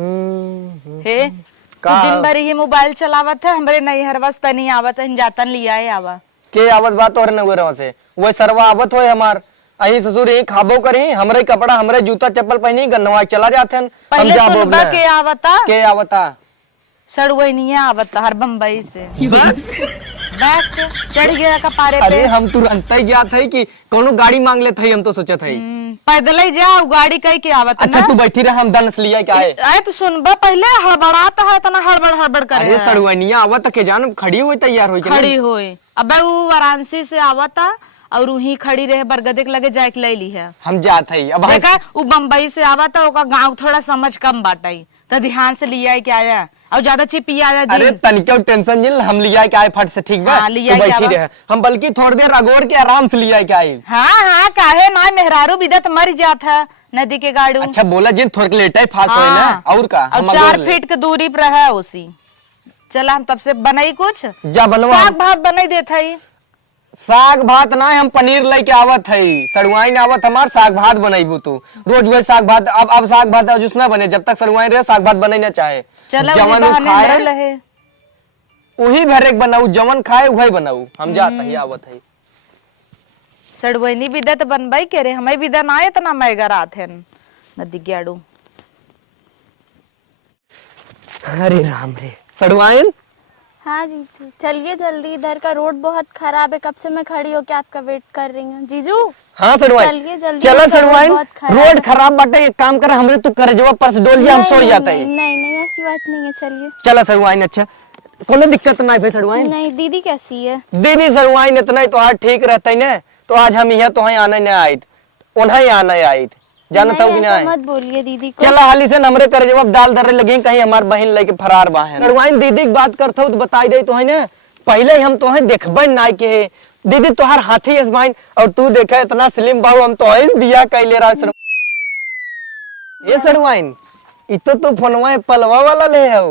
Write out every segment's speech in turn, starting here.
हे तू दिन भर ये मोबाइल चलावत है, हमरे नहीं हर वस्त नहीं आवत है, जातन लिया है आवा के आवत बात और न हुए से वो सरवा आवत होए हमार अही ससुर यही खाबो करी हमरे कपड़ा हमरे जूता चप्पल पहनी गन्नवा चला जाते हैं। पहले सुनबा के आवता के आवता सड़वई नहीं आवता हर बम्बई से चढ़ गया कपारे पे। अरे हम तुरंत ही जात है कि कोनो गाड़ी मांग लेते है, हम तो सोचत है पैदल ही जाओ गाड़ी कहीं के आवत। अच्छा तू बैठी रहे हम दनस लिया क्या है। अरे तो सुनबा पहले हड़बड़ाता है तना हड़बड़ हड़बड़ करे। अरे सड़वनिया आवत के जान खड़ी हुई तैयार हुई खड़ी हुई अबे वो वाराणसी से आवता और वही खड़ी रहे बरगदे के लगे जाके ले ली है। हम जात है अब देखा वो बम्बई से आवता ओका गांव थोड़ा समझ कम बाटाई तो ध्यान से लिया है क्या आया और ज्यादा चिपिया आया। अरे तनिक टेंशन जिल हम लिया क्या है फट से ठीक बा लिया तो बैठी रहे हम बल्कि थोड़ी देर अगोर के आराम से लिया क्या है। हाँ काहे ना मेहरारू बिदत मर जात है नदी के गाड़ू। अच्छा बोला जिन थोड़ा लेटा फास होए ना और का हम 4 फीट के दूरी पर है उसी। चला हम तब से बनाई कुछ जा बनवा साग भात बनाई देता ही। साग भात ना हम पनीर लेके आवत है सड़ुआई आवत हमार साग भात बनाईबू तू रोज वही साग भात अब साग भात जिस ना बने जब तक सड़ुआई रहे साग भात बने ना चाहे जवन खाए वही घर एक बनाऊ जवन खाए वही बनाऊ हम जाता ही आवत है। सड़वनी बिदत बनबाई के रे हमें बिदा ना इतना मैगर आथे नदी ग्याड़ू। अरे राम रे सड़ुआइन। हाँ जीजू चलिए जल्दी, इधर का रोड बहुत खराब है, कब से मैं खड़ी होके आपका वेट कर रही हूँ। जीजू हाँ सड़ुआइन चलिए जल्दी। चलो सड़ुआइन रोड खराब बाटे एक काम कर हमरे तू कर जवाब पर से डोल जा हम सो जाते हैं। नहीं ऐसी बात नहीं है चलिए। चला सड़ुआइन अच्छा कोनो दिक्कत ना है सड़ुआइन। नहीं दीदी कैसी है? दीदी सड़ुआइन इतना ही तो हाथ ठीक रहता है ना तो आज हम यहाँ तो आने न आये उन्हें आना आये जानता हूँ कि ना मत बोलिए दीदी को। चला हाली से हमरे कर जवाब दाल धरे लगे कहीं हमार बहन लेके फरार बाहन सड़ुआइन दीदी की बात करता हूँ तो बताई दे तो है ना पहले हम तो है देखबे ना के दीदी तोहार हाथी है बहन और तू देखा इतना स्लिम बाहू हम तो बिया कैले रहा। ये सड़ुआइन इतो तो फोनवा पलवा वाला ले है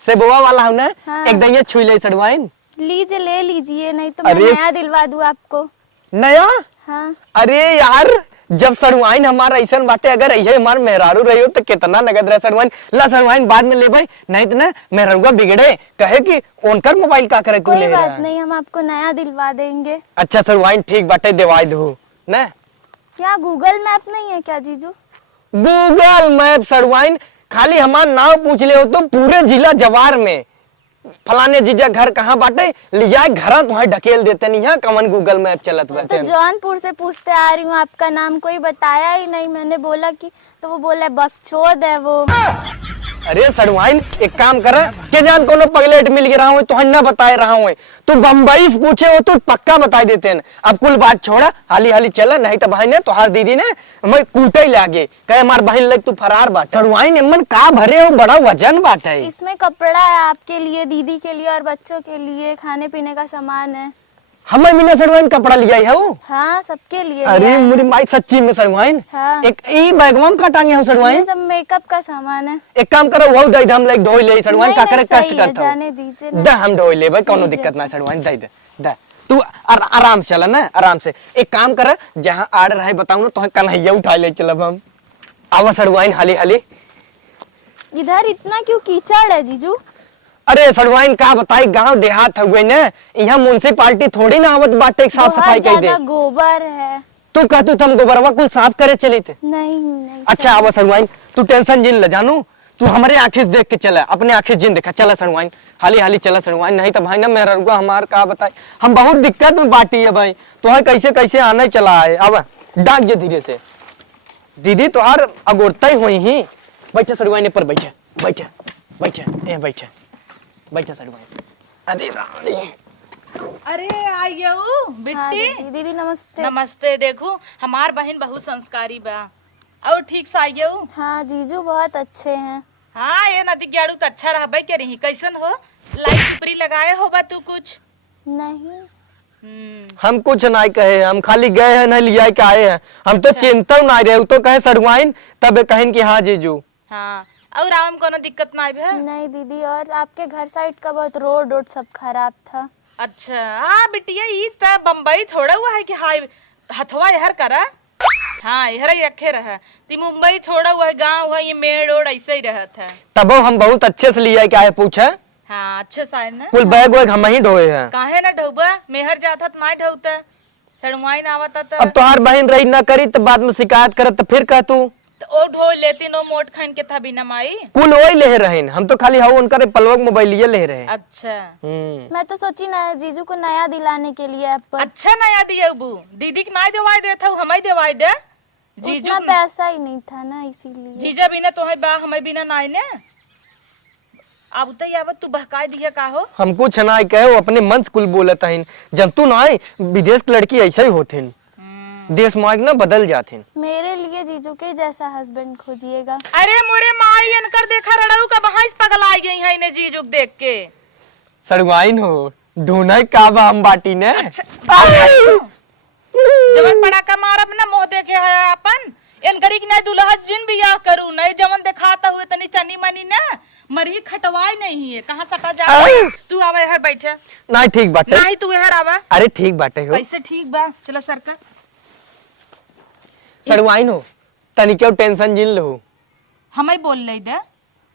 सेबवा वाला हूँ ना एक दैया छुई ले सड़ुआइन। लीजिए ले लीजिए नहीं तो मैं नया दिलवा दूँ आपको। नया? हाँ अरे यार जब सड़ुआइन हमारा ऐसा बाटे अगर ये हमार मेहरारू रही हो तो कितना नगद रहे सड़ुआइन ला सड़ुआइन बाद में ले भाई नहीं तो ना मेहरारूआ बिगड़े कहे कि उनकर मोबाइल का करे तू ले रहा। कोई बात नहीं हम आपको नया दिलवा देंगे। अच्छा सड़ुआइन ठीक बाटे दिवाई दो ना। क्या गूगल मैप नहीं है क्या जीजू? गूगल मैप सड़ुआइन खाली हमार नाम पूछ ले हो तो पूरे जिला जवार में फलाने जीजा घर कहाँ बाटे लिया घर तुम्हारे ढकेल देते नहीं है कमन गूगल मैप चलत तो जौनपुर से पूछते आ रही हूँ आपका नाम कोई बताया ही नहीं। मैंने बोला कि तो वो बोला बकचोद है वो। अरे सड़ुआइन एक काम कर के जान कोनो पगलेट मिल गया हूँ तो ना बताए रहा हूँ तू बम्बई से पूछे हो तो पक्का बता देते हैं। अब कुल बात छोड़ा हाली हाली चला नहीं तो भाई ने तो हर दीदी ने मैं कूटे ही लागे कहे हमार बहन लग तू फरार बाट। सड़ुआइन इमन का भरे हो बड़ा वजन बाट है। इसमें कपड़ा है आपके लिए दीदी के लिए और बच्चों के लिए खाने पीने का सामान है। हमें बिना सड़ुआइन कपड़ा लिया है वो। हाँ सबके लिए। अरे मेरी माई सच्ची में सड़ुआइन। हाँ। एक ई बैगवा में कटांगे हम सड़ुआइन। सब मेकअप का सामान है। एक काम करो वो दे हम लाइक ढोई ले सड़ुआइन का करे कष्ट करता हूं जाने दीजिए द हम ढोई ले भाई कोनो दिक्कत ना सड़ुआइन दे दे तू आराम से चला ना आराम से। एक काम कर जहां आर्डर है बताऊं ना तो कन्हैया उठा ले चलब हम आवा सड़ुआइन हाली हाली। इधर इतना क्यों कीचड़ है जीजू? अरे सड़ुआइन का बताई गांव देहात हुए ना यहाँ म्युनिसिपालिटी थोड़ी ना आवत बाटे साफ सफाई कर दे। गोबर है तू कहतू तुम गोबरवा कुल साफ करे चली थे। नहीं अच्छा आवा सड़ुआइन तू टेंशन जिन ले जानू तू हमारे आंखें से देख के चला अपने आंखें जिन देखा चला सड़ुआइन हाली हाली चला सड़ुआइन नहीं तो भाई ना मेरा रुआ हमार का बताए हम बहुत दिक्कत में बाटी है भाई तो कैसे कैसे आने चला है अब डाक जे धीरे से दीदी तो हर अगोरता ही हुई ही। बैठे सड़ुआइन पर बैठे बैठे बैठे ए बैठे बैठे सड़ुआइन। अरे आइयो बिट्टी। हाँ, दीदी नमस्ते। नमस्ते। देखो हमार बहन बहुत संस्कारी बा और ठीक से आइयो। हाँ जीजू बहुत अच्छे हैं। हाँ ये नदी ग्याड़ू तो अच्छा रहबे के रही कैसन हो लाइट ऊपरी लगाए हो बा तू कुछ नहीं। हम कुछ नहीं कहे हम खाली गए हैं न लिया के आए हैं हम तो चिंता ना रहे तो कहे सड़ुआइन तब कहन कि हाँ जीजू। हाँ और आम कोनो दिक्कत ना है? नहीं दीदी और आपके घर साइड का बहुत रोड सब खराब था। अच्छा हाँ बिटिया ये तो बम्बई थोड़ा हुआ है कि हाई हथवा यहर करा हाँ यहरा रखे रहा ती मुंबई छोड़ा हुआ गाँव है ये मेड़ ओड़ ऐसे ही रहत है। तबो हम बहुत अच्छे से लिया क्या है पूछे हाँ अच्छे साइड ना कुल बैग वैग हम ही ढोए हैं। काहे ना ढौबा मेहर जाता तो ना ढौता सड़वाई ना आवता अब तोहार बहन रही ना करी तो बाद में शिकायत करत तो फिर कह तू तो ओ ढो लेती नो मोट खान के था बिना माई। कुल वही ले रहे हम तो खाली हाउ उनका पलवक मोबाइल ले रहे। अच्छा मैं तो सोची नया जीजू को नया दिलाने के लिए एप्पल। अच्छा नया दिया बू दीदी के ना देवाई दे था हमें देवाई दे जीजू उतना पैसा ही नहीं था ना इसीलिए। जीजा बिना तो है बा हमें बिना नाई ने अब तो यावत तू बहकाई दिया का हो हम कुछ ना कहे वो अपने मन से कुल बोलत हन जब तू ना विदेश की लड़की ऐसा ही होथिन देश मार्ग ना बदल जाथिन। मेरे लिए जीजू के जैसा हस्बैंड खोजिएगा। अरे मोरे माई इनकर देखा रड़ऊ का भैंस पगलाई गई है इन्हें जीजू को देख के सड़वाइन हो ढूंढे का बा हम बाटी ने। अच्छा जवन पड़ा का मारब ना मोह देखे है अपन इन गरी की नहीं दुल्हा जिन बियाह करू नहीं जवन दिखाता हुए तनी चनी मनी ना मरही खटवाई नहीं है कहाँ सटा जा तू आवा हर बैठे नहीं ठीक बाटे नहीं तू हर आवा अरे ठीक बाटे हो कैसे ठीक बा चला सरका सड़वाइन हो तनी क्यों टेंशन जिन लो हमें बोल ले दे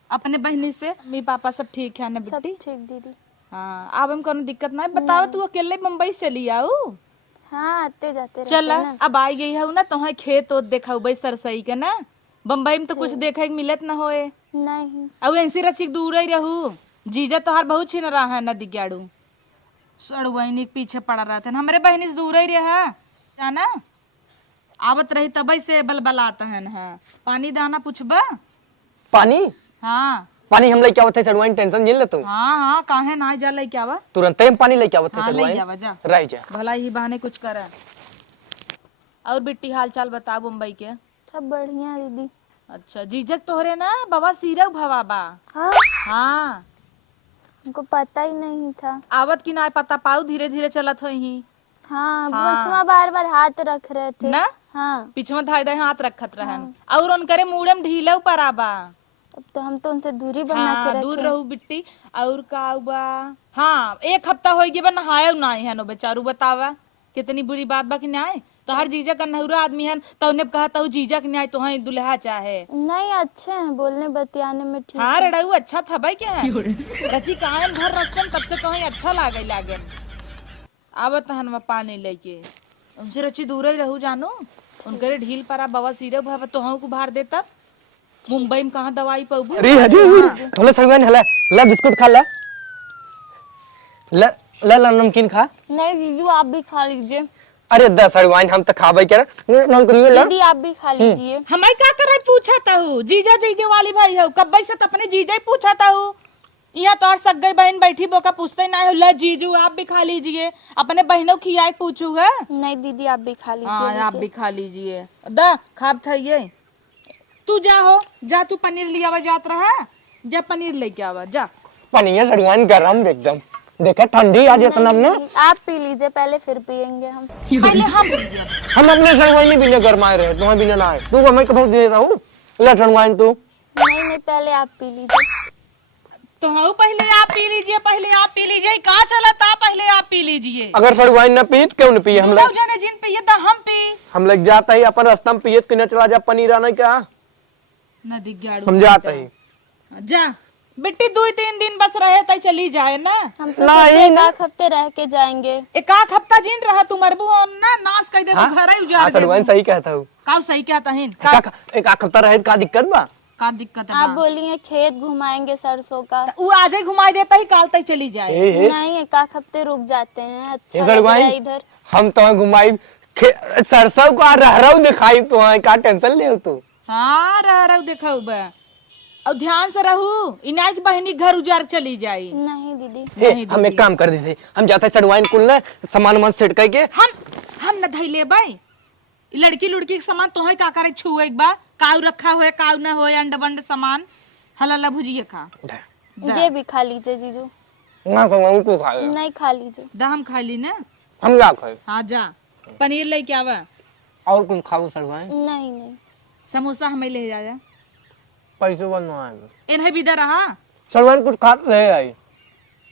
अपने बहनी से मेरे पापा सब ठीक है ना सब बेटी ठीक दीदी। हाँ अब हम कोनो दिक्कत ना है बताओ तू अकेले मुंबई चली आओ हाँ आते जाते रहते चला हैं ना। अब आई गई है ना तुम्हें खेत ओत देखा भाई सरसई के ना बम्बई में तो कुछ देखे के मिलत ना होए नहीं अब ऐसी रची दूर ही रहू जीजा तो हर बहुत छीन रहा है नदी ग्याड़ू सड़वैनी के पीछे पड़ा रहते हैं हमारे बहनी से दूर ही रहा क्या ना आवत रही तब से बलबलाता है ना पानी दाना पूछबा पानी हाँ पानी हम लेके आवत है सड़वाइन टेंशन जिन ले तू हाँ हाँ काहे ना जा ले क्या वा तुरंत हम पानी लेके आवत है हाँ ले सड़वाइन जावा जा रह जा भला ही बहाने कुछ करा और बिट्टी हाल चाल बता मुंबई के सब बढ़िया दीदी। अच्छा जीजक तोहरे ना बाबा सीरक भवाबा हाँ हाँ हमको पता ही नहीं था। आवत की ना पता पाऊ धीरे धीरे चलत हो ही हाँ बचवा बार बार हाथ रख रहे थे ना हाँ पिछवा धाय धाय हाथ रखत रहन और उनकरे मुड़म ढीला पर आबा अब तो हम तो उनसे दूरी बना के हाँ रखे। दूर रहू बिट्टी और का बा हाँ एक हफ्ता हो गया बा नहाया नहीं है नो बेचारू बतावा कितनी बुरी बात बा कि न्याय तो हर जीजा का नहुरा आदमी है तो उन्हें कहा था जीजा के न्याय तो है दुल्हा चाहे नहीं अच्छे हैं बोलने बतियाने में ठीक। हाँ रड़ाऊ अच्छा था भाई क्या है रची कायन भर रस्तन तब से तो अच्छा लागे लागे आवत हन पानी लेके उनसे रची दूर ही रहू जानो उनके ढील पर बाबा सीरे भाव तो हम को बाहर देता मुंबई में कहाँ दवाई पाऊबू अरे हजूर हले सड़वाइन हले ला बिस्कुट खा ला ला ला नमकीन खा। नहीं जीजू आप भी खा लीजिए। अरे 10 सड़वाइन हम तो खाबे के नमकीन ला दीदी आप भी खा लीजिए। हमें क्या करे पूछा था हूँ जीजा जीजे वाली भाई हो कब से तो अपने जीजा ही पूछा था हूँ यहाँ तो और सगई बहन बैठी बोका पूछते ना हो ले जीजू आप भी खा लीजिए अपने बहनों की आई पूछूगा। नहीं दीदी आप भी खा लीजिए। हाँ आप भी खा लीजिए दा खाब था ये तू जा हो जा तू पनीर लिया हुआ जात रहा जा पनीर लेके आवा जा पनीर सड़वाइन गरम एकदम देखा ठंडी आज इतना ना आप पी लीजिए पहले फिर पियेंगे हम। पहले हम पिएंगे। हम अपने सड़वाइन बिना गरमाए रहे तुम्हें बिना ना आए तू हमें कब दे रहा हूँ ला सड़वाइन तू नहीं नहीं पहले आप पी लीजिए। तो हाँ पहले आप पी लीजिए कहा चला था पहले आप पी लीजिए अगर सड़वाइन न पी क्यों न पिए हम लोग जाने जिन पिए तो हम पी हम लोग जाता ही अपन रास्ता में पिए कि न चला जा पनीर आना क्या नदी ग्याड़ू हम जाता ही जा बेटी 2-3 दिन बस रहे तय चली जाए ना हम तो सोचे एक आध हफ्ते रह के जाएंगे। एक आध हफ्ता जिन रहा तू मरबू और ना नाश कर दे घर ही उजाड़ दे सड़वाइन सही कहता हूँ का सही क्या तहिन एक हफ्ता रहे का दिक्कत बा का दिक्कत है आप बोलिए खेत घुमाएंगे सरसों का। वो आज ही घुमाई देता ही काल तक चली जाए नहीं एक आध हफ्ते रुक जाते हैं अच्छा ये लग रहा सड़वाइन है इधर। हम तो घुमाई सरसों को रह रहा हूँ दिखाई तो का टेंशन ले तू हाँ रह देखा बा और ध्यान से रहू इनाय की बहनी घर उजाड़ चली जाई नहीं दीदी। ए, हम एक काम कर देते हम जाते सड़वाइन कुल ना सामान सेट करके हम न धैले बाई लड़की लुड़की के सामान तो है का करे छुए एक बा काऊ रखा हुए काऊ न होए अंड बंड सामान हलाला भुजिए खा ये भी खा लीजिए जीजू। ना कहूँ तू खा ले नहीं खा लीजिए। दा हम खा ली ना हम जा खाए हाँ जा पनीर लेके आवा और कुछ खाओ सड़वाइन नहीं नहीं समोसा हमें ले जा पैसे बनवाएंगे इन्हें भी दे रहा सड़वाइन कुछ खा ले आई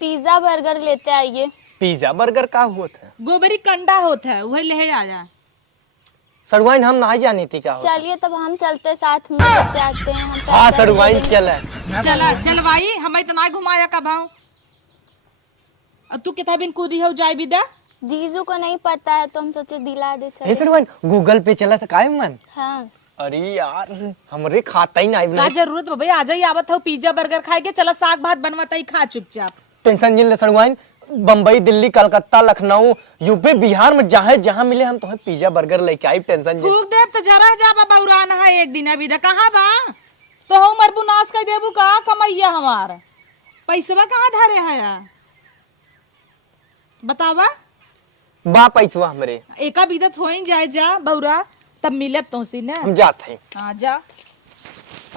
पिज्जा बर्गर लेते आइए। पिज्जा बर्गर का होता है गोबरी कंडा होता है वही ले आ जा सड़वाइन हम नहीं जानी थी का होता। चलिए तब हम चलते साथ में लेके आते हैं हम हाँ पैसा सड़वाइन दे देंगे। चल चला चल भाई हमें इतना घुमाया कब भाव अब तू कितना बिन कूदी हो जाए विदा जीजू को नहीं पता है तो हम सोचे दिला दे हे चले। सड़वाइन गूगल पे चला था काहे मन। हाँ अरे यार हमरे खाता ही नहीं का बना। जरूरत बा भाई आ जाई आवत हो पिज्जा बर्गर खाए के चला साग भात बनवाता ही खा चुपचाप। टेंशन जिन ले सड़वाइन बम्बई दिल्ली कलकत्ता लखनऊ यूपी बिहार में जहाँ जहाँ मिले हम तुम्हें पिज्जा बर्गर लेके आई टेंशन जिन। फूक देव तो जरा जाबा बौरान है एक दिन अभी कहाँ बा तो हम मरबू नाश कर देबू का कमैया हमार पैसवा कहाँ धरे है बतावा बा पैसवा हमरे एका बिदत हो जाए जा बौरा तब मिले तुमसे ने हम जाते हैं। हाँ जा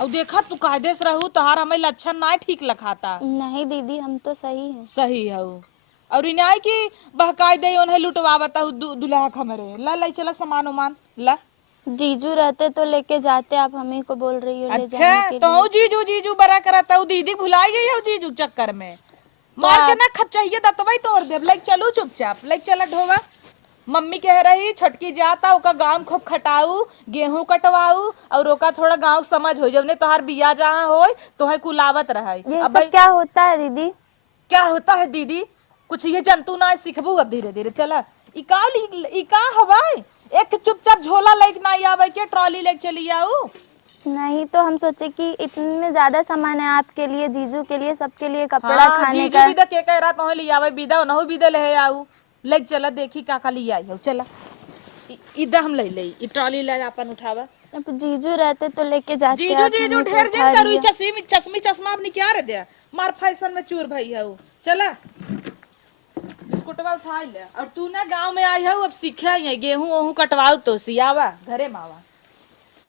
अब देखा तू कायदे से रहू तोहार हमें लक्षण ना ठीक लखाता नहीं दीदी हम तो सही हैं। सही है और इनाय की बहकाई दे उन्हें लुटवावता हूँ दुल्हा खमरे ला ला चला सामान उमान ला। जीजू रहते तो लेके जाते आप हम ही को बोल रही हो ले अच्छा जाने के तो लिए। हूँ जीजू जीजू बड़ा करता हूँ दीदी भुलाई गई हो जीजू चक्कर में मार के ना खप चाहिए दतवाई तोड़ दे लाइक चलू चुपचाप लाइक चला ढोवा मम्मी कह रही छटकी जाता ओका गांव खूब खटाऊ गेहूं कटवाऊ और ओका थोड़ा गांव समझ हो जब ने तोहार बिया जहाँ हो तो कुलावत रहा ये अब सब क्या होता है दीदी? क्या होता है दीदी कुछ ये जंतु ना सीखबू अब धीरे धीरे चला इका हवाई एक चुपचाप झोला लेके ना आवे के ट्रॉली लेके चली आऊ। नहीं तो हम सोचे कि इतने ज्यादा सामान है आपके लिए जीजू के लिए सबके लिए कपड़ा हाँ, खाने जीजू का। भी के कह रहा तो लिया आवे बिदा नहु बिदा ले आऊ लेके चला देखी का लिया आई हो चला इदा हम ले ले ई ट्रॉली ले अपन उठावा। अब जीजू रहते तो लेके जाते जीजू आप, जीजू हमने तो ढेर उठा जन करू लिया। चश्मी चश्मा अपनी क्या रे दे मार फैशन में चूर भई है चला बिस्कुटवा उठा ले और तू ना गांव में आई है अब सीखे है गेहूं ओहू कटवाऊ तो सियावा घरे मावा।